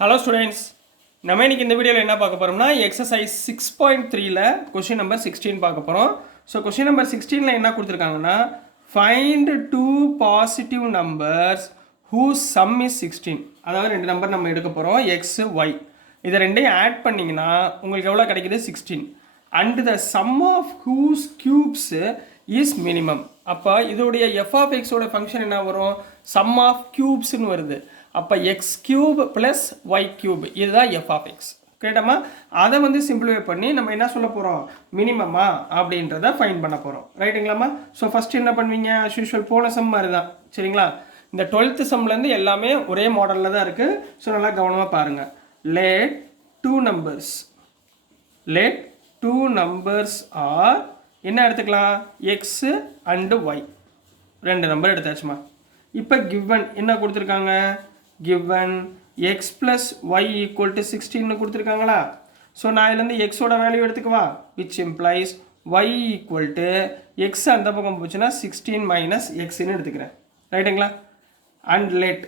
Hello students, நம்ம இன்னைக்கு இந்த வீடியோவில் என்ன பார்க்க போகிறோம்னா எக்ஸசைஸ் 6.3ல கொஷின் நம்பர் 16 பார்க்க போகிறோம். ஸோ கொஷின் நம்பர் 16ல என்ன கொடுத்துருக்காங்கன்னா find two positive numbers whose sum is 16. அதாவது ரெண்டு நம்பர் நம்ம எடுக்க போகிறோம் எக்ஸ் ஒய். இதை ரெண்டையும் ஆட் பண்ணிங்கன்னா உங்களுக்கு எவ்வளோ கிடைக்குது 16. And the sum of whose cubes is minimum. அப்போ இதோடைய எஃப் ஆஃப் எக்ஸோட ஃபங்க்ஷன் என்ன வரும், சம் ஆஃப் கியூப்ஸ்ன்னு வருது. அப்போ x cube plus y cube இதுதான் எஃப் ஆஃப் எக்ஸ். கேட்டோமா, அதை வந்து சிம்பிளிஃபை பண்ணி நம்ம என்ன சொல்ல போகிறோம், மினிமமா அப்படின்றத ஃபைன் பண்ண போகிறோம். ரைட்டுங்களாம்மா? ஸோ ஃபஸ்ட்டு என்ன பண்ணுவீங்க, அஸ் யூஷுவல் போன சம் மாதிரி தான். சரிங்களா, இந்த 12th சம்லேருந்து எல்லாமே ஒரே மாடலில் தான் இருக்குது. ஸோ நல்லா கவனமாக பாருங்கள். let two numbers are என்ன எடுத்துக்கலாம், எக்ஸ் அண்டு ஒய் ரெண்டு நம்பர் எடுத்தாச்சுமா. இப்போ given என்ன கொடுத்துருக்காங்க, given x plus y equal to 16 கொடுத்துருக்காங்களா. ஸோ நான் இதுலேருந்து எக்ஸோட value எடுத்துக்குவா, which implies y equal to x அந்த பக்கம் போச்சுன்னா 16 minus xன்னு எடுத்துக்கிறேன். ரைட்டுங்களா? அண்ட் let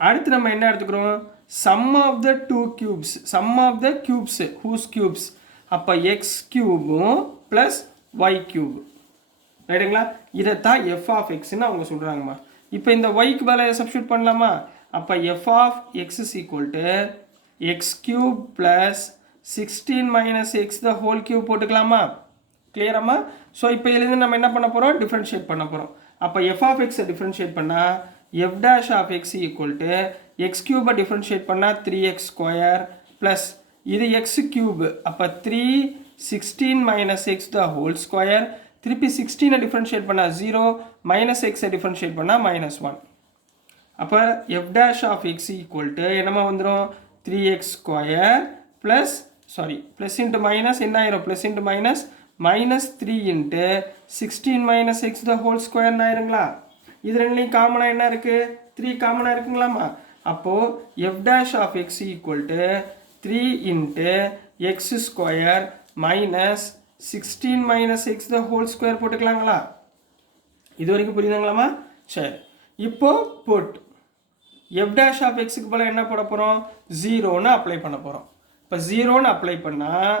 அடுத்து நம்ம என்ன எடுத்துக்கிறோம், sum of the two cubes, sum of the cubes whose cubes. அப்போ எக்ஸ் கியூபும் ப்ளஸ் ஒய் கியூப். ரைட்டுங்களா? இதைத்தான் எஃப் ஆஃப் எக்ஸ்ன்னு அவங்க சொல்கிறாங்கம்மா. இப்போ இந்த ஒய்க்கு பதிலாக சப்ஸ்டியூட் பண்ணலாமா. அப்போ f of x is equal to x cube plus 16 minus x the whole cube போட்டுக்கலாமா. கிளியராமா? ஸோ இப்போ இதுலேருந்து நம்ம என்ன பண்ண போகிறோம், டிஃப்ரென்ஷியேட் பண்ண போகிறோம். அப்போ எஃப் ஆஃப் எக்ஸை டிஃப்ரென்ஷியேட் பண்ணால் f dash of x equal to x கியூபை டிஃப்ரென்ஷியேட் பண்ணால் 3x ஸ்கொயர் ப்ளஸ் இது எக்ஸ் கியூப். அப்போ 3 16 minus x the whole square. திருப்பி 16 டிஃப்ரென்ஷியேட் பண்ணால் 0 மைனஸ் எக்ஸை டிஃப்ரென்ஷியேட் பண்ணால் -1. அப்போ f dash of x equal to என்னமா வந்துடும், 3x square plus plus into minus என்ன ஆயிரும், plus into minus -3 into 16 minus x the whole ஸ்கொயர்னு ஆயிருங்களா. இது ரெண்டுலையும் காமனாக என்ன இருக்குது, 3 காமனாக இருக்குங்களாமா. அப்போது f dash of x equal to 3 into x square minus 16 minus x the whole square போட்டுக்கலாங்களா. இது வரைக்கும் புரியுதுங்களாமா. சரி, இப்போ போட் எஃப் டேஷ் ஆஃப் எக்ஸுக்கு போல என்ன போட போகிறோம், 0ன்னு அப்ளை பண்ண போகிறோம். இப்போ 0ன்னு அப்ளை பண்ணால்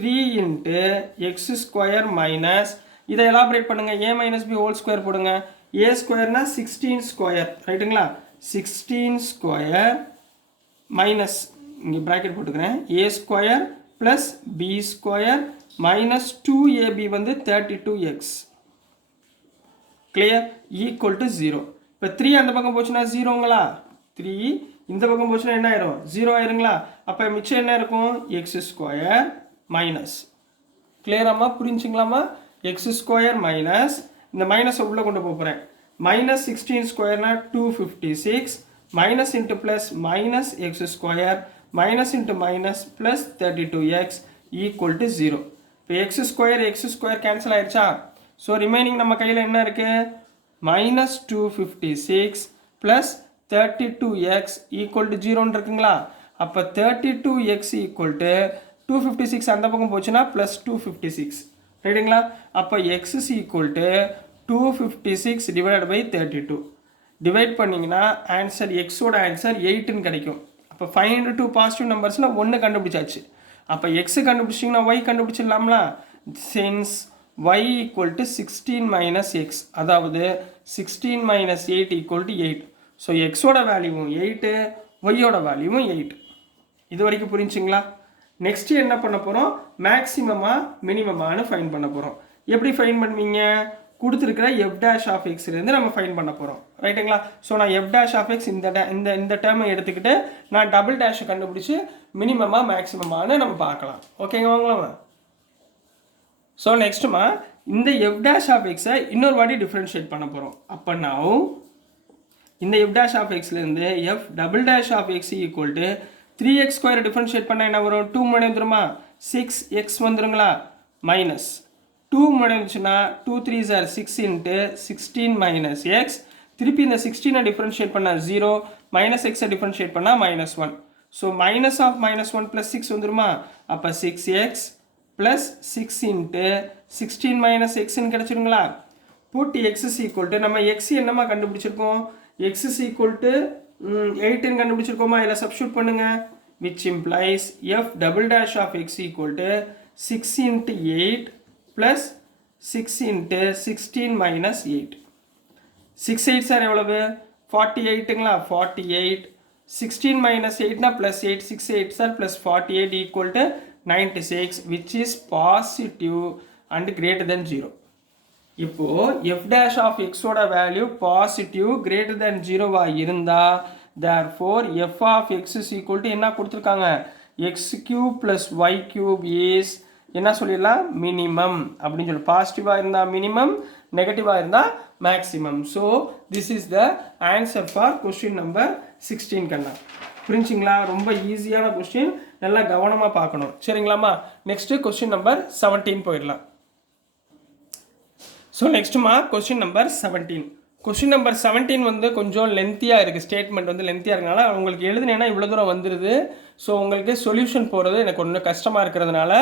3 இன்ட்டு எக்ஸ் ஸ்கொயர் மைனஸ் இதை எலாபரேட் பண்ணுங்கள், a minus b whole square போடுங்க. ஏ ஸ்கொயர்னா 16 ஸ்கொயர். ரைட்டுங்களா, 16 ஸ்கொயர் மைனஸ் இங்கே ப்ராக்கெட் போட்டுக்கிறேன், a square plus b square minus 2ab வந்து 32x. Clear, equal to 0. இப்போ 3 அந்த பக்கம் போச்சுன்னா 0ங்களா, 3 இந்த பக்கம் போச்சுன்னா என்ன ஆயிரும், 0 ஆயிருங்களா. அப்போ மிச்சம் என்ன இருக்கும், எக்ஸ் ஸ்கொயர் மைனஸ். கிளியராமா, புரிஞ்சுங்களாமா. எக்ஸ் ஸ்கொயர் மைனஸ் இந்த மைனஸை உள்ளே கொண்டு போகிறேன், மைனஸ் 16 ஸ்கொயர்னா 256 minus into plus minus x square minus into minus plus 32x equal to 0. இப்போ எக்ஸ் ஸ்கொயர் கேன்சல் ஆயிடுச்சா. ஸோ ரிமைனிங் நம்ம கையில் என்ன இருக்குது, minus 256 plus 32x equal to 0ன்னு இருக்குங்களா. அப்போ 32x ஈக்குவல் டு 256 அந்த பக்கம் போச்சுன்னா ப்ளஸ் 256. ரைட்டுங்களா. அப்போ x is equal to 256 divide by 32 divide பண்ணிங்கன்னா ஆன்சர் எக்ஸோட ஆன்சர் 8ன்னு கிடைக்கும். அப்போ 5 2 பாசிட்டிவ் நம்பர்ஸில் 1 கண்டுபிடிச்சாச்சு. அப்போ எக்ஸு கண்டுபிடிச்சிங்கன்னா ஒய் கண்டுபிடிச்சிடலாம்ல. Since y equal to 16 minus x, அதாவது 16 மைனஸ் 8 ஈக்குவல் டு 8. ஸோ எக்ஸோட வேல்யூவும் 8, ஒய்யோட வேல்யூவும் 8. இது வரைக்கும் புரிஞ்சுங்களா. நெக்ஸ்ட்டு என்ன பண்ண போகிறோம், மேக்ஸிமமாக மினிமமானு ஃபைன் பண்ண போகிறோம். எப்படி ஃபைன் பண்ணுவீங்க, கொடுத்துருக்கிற எஃப் டேஷ் ஆஃப் எக்ஸ்லேருந்து நம்ம ஃபைன் பண்ண போகிறோம். ரைட்டுங்களா. ஸோ நான் எஃப் டேஷ் ஆஃப் எக்ஸ் இந்த டேர்மை எடுத்துக்கிட்டு நான் டபுள் டேஷை கண்டுபிடிச்சி மினிமமாக மேக்ஸிமமானு நம்ம பார்க்கலாம். ஓகேங்க, வாங்கலாமா. ஸோ நெக்ஸ்ட்டுமா இந்த எஃப் டேஷ் ஆஃப் எக்ஸை இன்னொரு வாட்டி டிஃப்ரென்ஷியேட் பண்ண போகிறோம். அப்போ நான் இந்த எஃப் டேஷ் ஆஃப் எக்ஸ்லேருந்து f double dash of x equal to 3x square differentiate பண்ணால் என்ன வரும், 2 முன்னாடி வந்துருமா, 6x வந்துருங்களா, மைனஸ் 2 முன்னாடி வந்துச்சுன்னா 2 3s are 6 into 16 minus X. திருப்பி இந்த 16 டிஃப்ரென்ஷியேட் பண்ணால் 0 மைனஸ் எக்ஸை டிஃப்ரென்ஷியேட் பண்ணால் -1. ஸோ மைனஸ் ஆஃப் -1 ப்ளஸ் 6 வந்துருமா. அப்போ 6x ப்ளஸ் 6 இன்ட்டு 16 மைனஸ் எக்ஸ்ன்னு கிடச்சிருங்களா. Put x is equal to நம்ம எக்ஸ் என்னமா கண்டுபிடிச்சிருக்கோம், x is equal to 18 கண்டுபிடிச்சிருக்கோமா, இதில் சப்ஸ்டியூட் பண்ணுங்க, which implies f double dash of x equal to 6 into 8 plus 6 into 16 minus 8. 6 8 sir எவ்வளவு 48ங்களா, 48 16 minus 8 plus 8 6 8 sir plus 48 equal to 96, which is positive and greater than 0. இப்போ f dash of x ஓட value positive greater than 0வா இருந்தா therefore f of x is equal to என்ன கொடுத்துருக்காங்க, x cube plus y cube is என்ன சொல்லிடலாம், minimum அப்படின்னு சொல்லி. பாசிட்டிவாக இருந்தால் மினிமம், நெகட்டிவாக இருந்தால் maximum. So this is the answer for question number 16 கண்ணா. புரிஞ்சுங்களா, ரொம்ப ஈஸியான கொஸ்டின், நல்லா கவனமாக பார்க்கணும் சரிங்களாம்மா. நெக்ஸ்ட்டு கொஸ்டின் நம்பர் 17 போயிடலாம். ஸோ நெக்ஸ்ட்டுமா கொஸ்டின் நம்பர் 17. கொஸ்டின் நம்பர் 17 வந்து கொஞ்சம் லென்த்தியாக இருக்குது, ஸ்டேட்மெண்ட் வந்து லென்த்தியாக இருக்கனால உங்களுக்கு எழுதுனேன்னா இவ்வளோ தூரம் வந்துடுது. ஸோ உங்களுக்கு சொல்யூஷன் போகிறது எனக்கு ஒன்றும் கஷ்டமாக இருக்கிறதுனால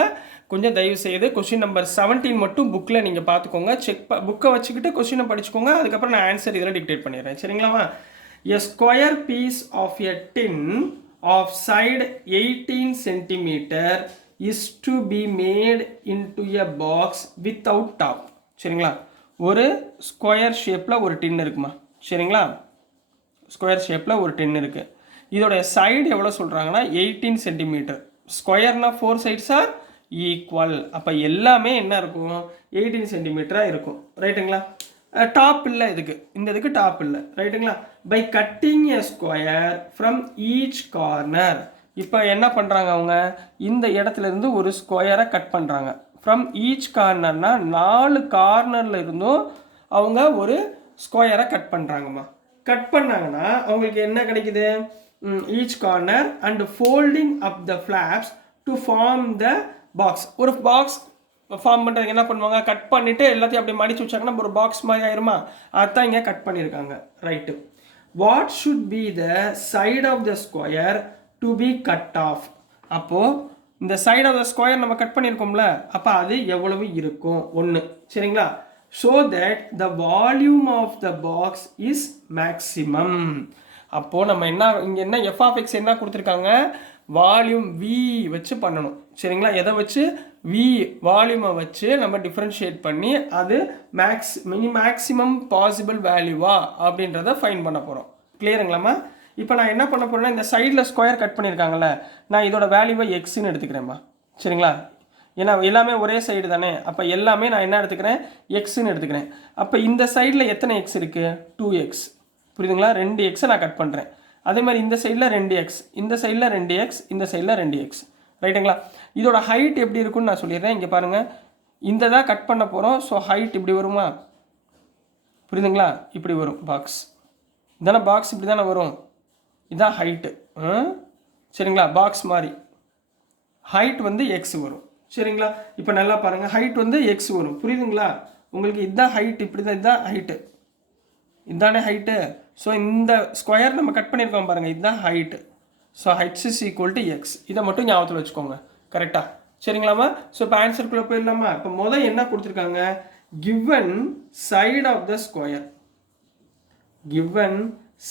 கொஞ்சம் தயவு செய்து கொஸ்டின் நம்பர் 17 மட்டும் புக்கில் நீங்கள் பார்த்துக்கோங்க, புக்கை வச்சுக்கிட்டு கொஸ்டினை படிச்சுக்கோங்க. அதுக்கப்புறம் நான் ஆன்சர் இதில் டிக்டேட் பண்ணிடுறேன் சரிங்களாமா. A square piece of a tin of side 18 cm is to be made into a box without top. சரிங்களா, ஒரு ஸ்கொயர் ஷேப்பில் ஒரு டின் இருக்குமா சரிங்களா, ஸ்கொயர் ஷேப்பில் ஒரு டின் இருக்குது. இதோடைய சைடு எவ்வளோ சொல்கிறாங்கன்னா 18 சென்டிமீட்டர். ஸ்கொயர்னா 4 சைட்ஸ் ஆர் ஈக்குவல், அப்போ எல்லாமே என்ன இருக்கும் 18 சென்டிமீட்டராக இருக்கும் ரைட்டுங்களா. டாப் இல்லை இதுக்கு, இந்த இதுக்கு டாப் இல்லை ரைட்டுங்களா. By cutting a square from each corner, இப்போ என்ன பண்ணுறாங்க அவங்க, இந்த இடத்துல இருந்து ஒரு ஸ்கொயரை கட் பண்ணுறாங்க. ஃப்ரம் ஈச் கார்னர்னா 4 கார்னரில் இருந்தும் அவங்க ஒரு ஸ்கொயரை கட் பண்ணுறாங்கம்மா. கட் பண்ணாங்கன்னா அவங்களுக்கு என்ன கிடைக்குது, each corner and folding up the flaps to form the box. ஒரு பாக்ஸ் ஃபார்ம் பண்ணுறதுக்கு என்ன பண்ணுவாங்க, கட் பண்ணிவிட்டு எல்லாத்தையும் அப்படி மடிச்சு வச்சாங்கன்னா ஒரு பாக்ஸ் மாதிரி ஆயிருமா, அதுதான் இங்கே கட் பண்ணியிருக்காங்க right. What should be the side of the square to be cut off, அப்போது இந்த சைட் ஆஃப் த ஸ்கொயர் நம்ம கட் பண்ணியிருக்கோம்ல, அப்போ அது எவ்வளவு இருக்கும் 1 சரிங்களா. So that the volume of the box is maximum. அப்போது நம்ம என்ன இங்கே என்ன எஃப் ஆஃப் எக்ஸ் என்ன கொடுத்துருக்காங்க, வால்யூம் வி வச்சு பண்ணணும் சரிங்களா. எதை வச்சு, வி வால்யூமை வச்சு நம்ம டிஃப்ரென்ஷியேட் பண்ணி அது மேக்ஸிமம் பாசிபிள் வேல்யூவா அப்படின்றத ஃபைன் பண்ண போகிறோம். கிளியருங்களாம்மா. இப்போ நான் என்ன பண்ண போகிறேன்னா, இந்த சைடில் ஸ்கொயர் கட் பண்ணியிருக்காங்கல்ல, நான் இதோட வேல்யூவை எக்ஸ்ன்னு எடுத்துக்கிறேன்மா சரிங்களா. ஏன்னா எல்லாமே ஒரே சைடு தானே, அப்போ எல்லாமே நான் என்ன எடுத்துக்கிறேன், எக்ஸ்ன்னு எடுத்துக்கிறேன். அப்போ இந்த சைடில் எத்தனை எக்ஸ் இருக்குது, 2x புரியுதுங்களா. 2 எக்ஸை நான் கட் பண்ணுறேன். அதே மாதிரி இந்த சைடில் 2x, இந்த சைடில் 2x, இந்த சைடில் 2x ரைட்டுங்களா. இதோட ஹைட் எப்படி இருக்குன்னு நான் சொல்லிடுறேன். இங்கே பாருங்கள், இந்த தான் கட் பண்ண போகிறோம். ஸோ ஹைட் இப்படி வருமா, புரியுதுங்களா, இப்படி வரும் பாக்ஸ். இதானே பாக்ஸ், இப்படி தானே வரும், இதுதான் ஹைட்டு சரிங்களா. பாக்ஸ் மாதிரி ஹைட் வந்து எக்ஸ் வரும் சரிங்களா. இப்போ நல்லா பாருங்கள், ஹைட் வந்து எக்ஸ் வரும் புரியுதுங்களா உங்களுக்கு. இதுதான் ஹைட், இப்படி தான், இதுதான் ஹைட்டு, இதுதானே ஹைட்டு. ஸோ இந்த ஸ்கொயர் நம்ம கட் பண்ணியிருக்கோம் பாருங்கள், இதுதான் height. So heights is equal to X, இதை மட்டும் ஞாபகத்தில் வச்சுக்கோங்க கரெக்டாக சரிங்களாம்மா. ஸோ இப்போ ஆன்சருக்குள்ளே போயிடலாமா. இப்போ முதல் என்ன கொடுத்துருக்காங்க, given side of the square, given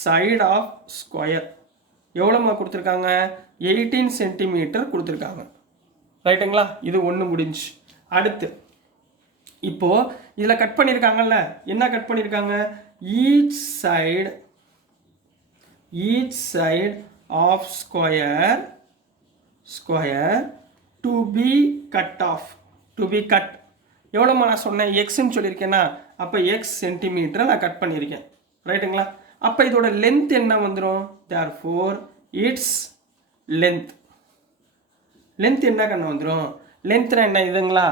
side of square எவ்வளோமா கொடுத்துருக்காங்க, 18 சென்டிமீட்டர் கொடுத்துருக்காங்க ரைட்டுங்களா. இது ஒன்று முடிஞ்சு. அடுத்து இப்போது இதில் கட் பண்ணியிருக்காங்கல்ல, என்ன கட் பண்ணியிருக்காங்க, each side of square to be cut off, to be cut எவ்வளோமா நான் சொன்னேன், எக்ஸ்ன்னு சொல்லியிருக்கேன்னா, அப்போ எக்ஸ் சென்டிமீட்டரை நான் கட் பண்ணியிருக்கேன் ரைட்டுங்களா. அப்போ இதோட லென்த் என்ன வந்துடும், தேர்ஃபோர் இட்ஸ் லென்த் என்ன கண்ணு வந்துடும், லென்த்னா என்ன இதுங்களா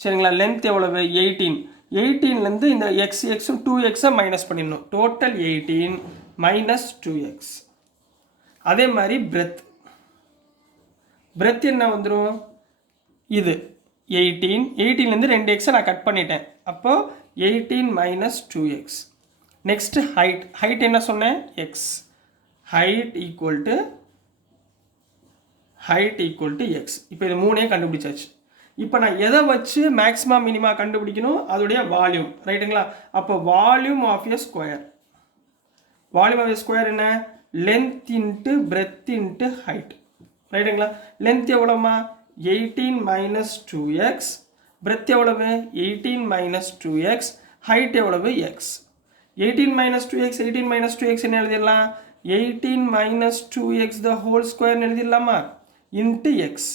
சரிங்களா. லென்த் எவ்வளவு 18, 18லேருந்து இந்த எக்ஸும் 2xை மைனஸ் பண்ணிடணும், டோட்டல் 18 மைனஸ் 2x. அதே மாதிரி பிரெத் என்ன வந்துடும், இது 18லேருந்து 2xை நான் கட் பண்ணிட்டேன், அப்போது 18 மைனஸ் 2x. நெக்ஸ்ட் ஹைட் என்ன சொன்னேன், x, height equal to x. இப்போ இது 3 கண்டுபிடிச்சாச்சு. இப்போ நான் எதை வச்சு மேக்ஸிமம் மினிமா கண்டுபிடிக்கணும், அதோடைய வால்யூம் ரைட்டுங்களா. அப்போ volume of a square, volume of a square என்ன, length into breadth into height. ரைட்டுங்களா? லென்த் எவ்வளோமா? 18 மைனஸ் 2x. பிரெத் எவ்வளவு? 18 மைனஸ் 2x. ஹைட் எவ்வளவு? x. 18 minus 2x 18 minus 2x என்ன எழுதிடலாம்? 18 மைனஸ் 2x த ஹோல் ஸ்கொயர்னு எழுதிடலாமா? Into X.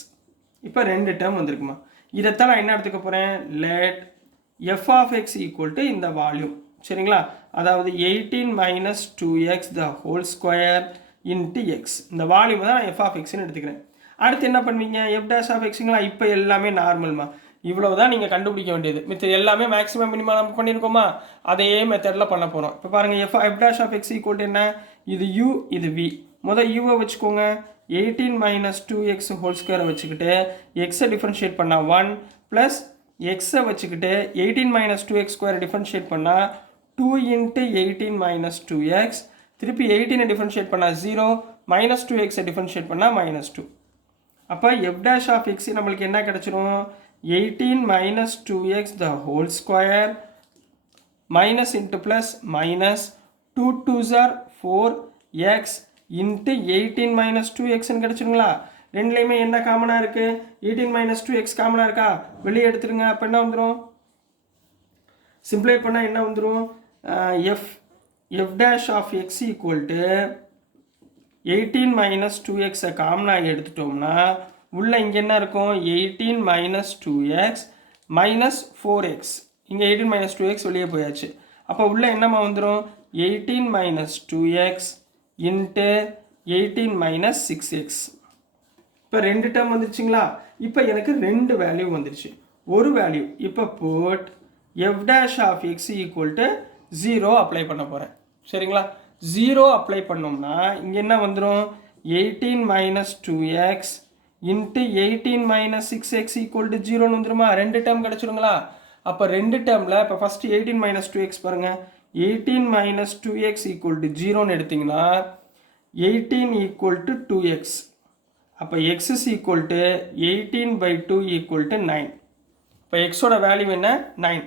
இப்போ ரெண்டு டேர்ம் வந்திருக்குமா? இதைத்தான் நான் என்ன எடுத்துக்க போகிறேன்? Let f of x equal to இந்த வால்யூம். சரிங்களா? அதாவது 18 மைனஸ் 2x த ஹோல் ஸ்கொயர் இன்ட்டு எக்ஸ். இந்த வால்யூம் தான் நான் f of xன்னு எடுத்துக்கிறேன். அடுத்து என்ன பண்ணுவீங்க? f dash of xங்களா? இப்போ எல்லாமே நார்மல்மா. இவ்வளவு தான் நீங்கள் கண்டுபிடிக்க வேண்டியது. மித்த எல்லாமே மேக்ஸிமம் மினிமம் நம்ம பண்ணியிருக்கோமா? அதே மெத்தடில் பண்ண போகிறோம். இப்போ பாருங்கள், f dash of x equal to என்ன? இது u, இது v. முதல் யூவை வச்சுக்கோங்க. 18 மைனஸ் 2x ஹோல் ஸ்கொயரை வச்சுக்கிட்டு எக்ஸை டிஃபரன்ஷியேட் பண்ணால் 1 ப்ளஸ் எக்ஸை வச்சுக்கிட்டு 18 மைனஸ் 2x ஸ்கொயரை டிஃபரன்ஷியேட் பண்ணால் 2 இன்ட்டு 18 மைனஸ் 2x. திருப்பி 18 டிஃபரன்ஷியேட் பண்ணால் 0, மைனஸ் 2xை டிஃபரன்ஷியேட் பண்ணால் மைனஸ் 2. அப்போ f dash of x நம்மளுக்கு என்ன கிடச்சிரும்? 18 minus 2x the whole square minus into plus minus 2 2s are 4x into 18 minus 2x ன்னு கிடைச்சிருங்களா? ரெண்டுலையுமே என்ன காமனாக இருக்குது? 18 minus 2x காமனாக இருக்கா? வெளியே எடுத்துருங்க. அப்போ என்ன வந்துடும்? சிம்பிளை பண்ணால் என்ன வந்துடும்? f dash of x equal to 18 minus 2xஐ காமனாக எடுத்துட்டோம்னா உள்ள இங்கே என்ன இருக்கும்? 18 மைனஸ் 2x மைனஸ் 4x. இங்கே 18 மைனஸ் 2x வெளியே போயாச்சு. அப்போ உள்ள என்னமா வந்துடும்? 18 minus 2x into 18 minus 6x. இப்போ ரெண்டு டேர்ம் வந்துருச்சுங்களா? இப்போ எனக்கு ரெண்டு வேல்யூ வந்துருச்சு. ஒரு வேல்யூ இப்போ boat f dash of x equal to 0 apply பண்ண போகிறேன். சரிங்களா? 0 அப்ளை பண்ணோம்னா இங்கே என்ன வந்துடும்? 18 minus 2x into 18 minus 6x equal to 0ன்னு வந்துருமா? ரெண்டு டேர்ம் கிடச்சிருங்களா? அப்போ ரெண்டு டேர்மில் இப்போ ஃபஸ்ட்டு 18 மைனஸ் 2x பாருங்கள். 18 மைனஸ் 2x ஈக்குவல் டு 0ன்னு எடுத்திங்கன்னா 18 ஈக்குவல் டு 2x. அப்போ x is equal to 18/2 equal to 9. இப்போ எக்ஸோட வேல்யூ என்ன? 9.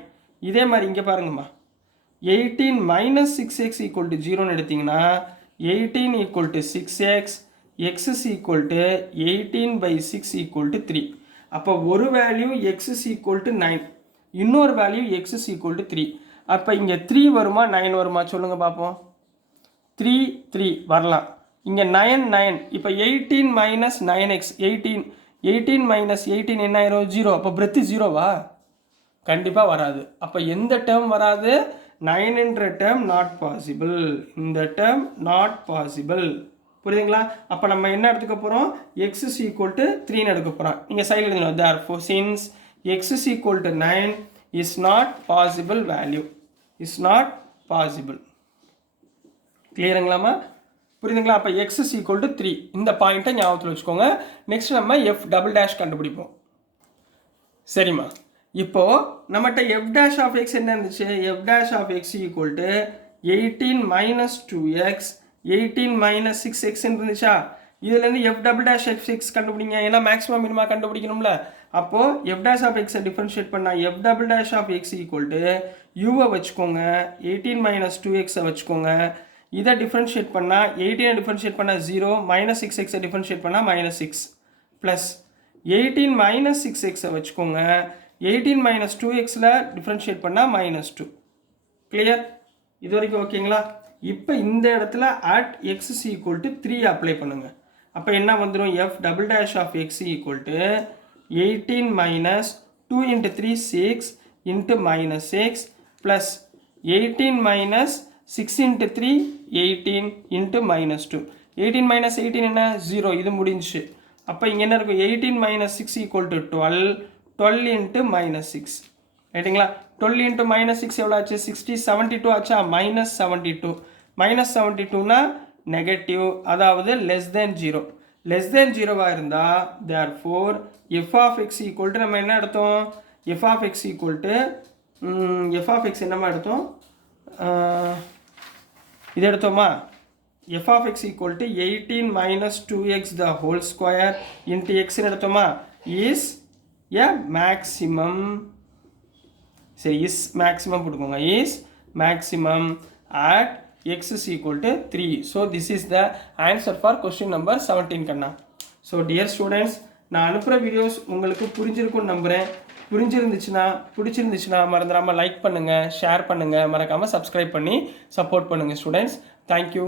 இதே மாதிரி இங்கே பாருங்கம்மா, 18 மைனஸ் 6x ஈக்குவல் டு 0ன்னு எடுத்திங்கன்னா 18 equal to 6x, x is equal to 18/6 equal to 3. அப்போ ஒரு value x is equal to 9, இன்னொரு value x is equal to 3. அப்போ இங்கே 3 வருமா 9 வருமா சொல்லுங்க பார்ப்போம். 3 வரலாம். இங்கே 9. இப்போ 18 மைனஸ் 9x 18 மைனஸ் 18 என்ன ஆயிரும்? 0. அப்போ பிரெத்து 0வா? கண்டிப்பாக வராது. அப்போ எந்த டேர்ம் வராது? 9ன்ற டேர்ம் நாட் பாசிபிள். இந்த டேர்ம் நாட் பாசிபிள். புரியுதுங்களா? அப்போ நம்ம என்ன எடுத்துக்க போகிறோம்? x is equal to 3ன்னு எடுக்க போகிறோம். நீங்கள் சைடில் எழுதணும். therefore since x is equal to 9 is not possible value. is not possible. கிளியருங்களாமா? புரியுதுங்களா? அப்போ x is equal to 3 இந்த பாயிண்ட்டை ஞாபகத்தில் வச்சுக்கோங்க. நெக்ஸ்ட் நம்ம f டபுள் டேஷ் கண்டுபிடிப்போம். சரிம்மா, இப்போது நம்மகிட்ட f dash of x என்ன இருந்துச்சு? f dash of x equal to 18 minus 2x 18 minus 6x இருந்துச்சா? இதுலேருந்து f டபுள் டேஷ் x கண்டுபிடிங்க. ஏன்னா மேக்ஸிமம் மினிமா கண்டுபிடிக்கணும்ல. அப்போது f dash of x differentiate பண்ணால் f double dash of x equal to யூவை வச்சுக்கோங்க, 18 மைனஸ் 2xை வச்சுக்கோங்க. இதை டிஃபரன்ஷியேட் பண்ணால் 18 டிஃபரன்ஷியேட் பண்ணால் 0, மைனஸ் 6xை டிஃபரன்ஷியேட் பண்ணால் மைனஸ் 6 ப்ளஸ் 18 மைனஸ் 6xை வச்சுக்கோங்க, 18 மைனஸ் 2xில் டிஃபரன்ஷியேட் பண்ணால் மைனஸ் 2. கிளியர்? இது வரைக்கும் ஓகேங்களா? இப்போ இந்த இடத்துல at x is equal to 3 apply பண்ணுங்க. அப்போ என்ன வந்துடும்? f double dash of x equal to 18 minus 2 into 3 6 into minus 6 plus 18 minus 6 into 3 18 into minus 2. 18 minus 18 என்ன? 0. இது முடிஞ்சு. அப்போ இங்கே என்ன இருக்கும்? 18 minus 6 equal to 12. 12 into minus 6. ரைட்டுங்களா? 12 into minus 6 எவ்வளோ ஆச்சு? 60. 72 ஆச்சா? மைனஸ் 72. மைனஸ் 72னா நெகட்டிவ், அதாவது லெஸ் தேன் 0. லெஸ் தேன் 0வாக இருந்தால் therefore f of x equal to நம்ம என்ன எடுத்தோம்? f of x equal to f of x என்னமா எடுத்தோம்? இது எடுத்தோமா? f of x equal to 18 minus 2x the whole square into x எடுத்தோமா? is a maximum. சரி, is maximum போட்டுக்கோங்க. is maximum at x is equal to 3. So this is the answer for question number 17 Kanna. So dear students, நான் அனுப்புகிற videos உங்களுக்கு புரிஞ்சிருக்கும்னு நம்புகிறேன். பிடிச்சிருந்துச்சுன்னா மறந்துடாமல் like பண்ணுங்கள், ஷேர் பண்ணுங்கள், மறக்காமல் சப்ஸ்கிரைப் பண்ணி சப்போர்ட் பண்ணுங்கள் ஸ்டூடெண்ட்ஸ். தேங்க்யூ.